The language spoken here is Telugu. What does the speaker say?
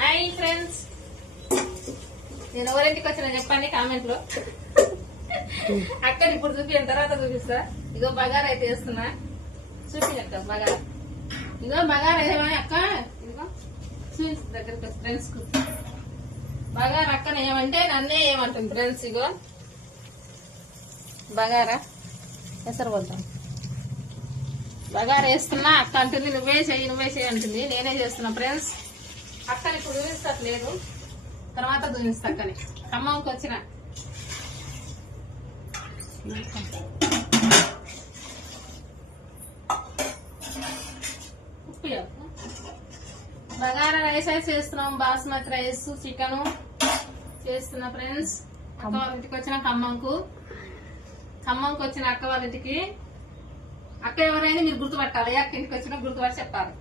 హాయ్ ఫ్రెండ్స్, నేను ఎవరింటికి వచ్చినా చెప్పండి కామెంట్ లో. అక్కడ ఇప్పుడు చూపించిన తర్వాత చూపిస్తా. ఇగో బగారా అయితే వేస్తున్నా, చూపించక్క బగారా. ఇగో బగారా ఏమని అక్క, ఇదిగో చూపించు దగ్గరికి ఫ్రెండ్స్ కు. బగారా అక్కన ఏమంటే నన్నే ఏమంటుంది ఫ్రెండ్స్. ఇగో బగారా ఎసరు పోతాం. బగారా వేస్తున్నా అక్క అంటుంది నువ్వే చెయ్యి అంటుంది. నేనే చేస్తున్నా ఫ్రెండ్స్. అక్కని ఇప్పుడు చూపిస్తట్లేదు, తర్వాత చూపిస్తా. అక్కని ఖమ్మంకి వచ్చిన బగారా రైస్ అయితే చేస్తున్నాం. బాస్మతి రైస్ చికెన్ చేస్తున్నా ఫ్రెండ్స్. అక్క వాళ్ళ ఇంటికి వచ్చిన ఖమ్మంకి వచ్చిన అక్క వాళ్ళ ఇంటికి. అక్క ఎవరైనా మీరు గుర్తుపట్టాలి, అక్క ఇంటికి వచ్చినా గుర్తుపట్టి చెప్పాలి.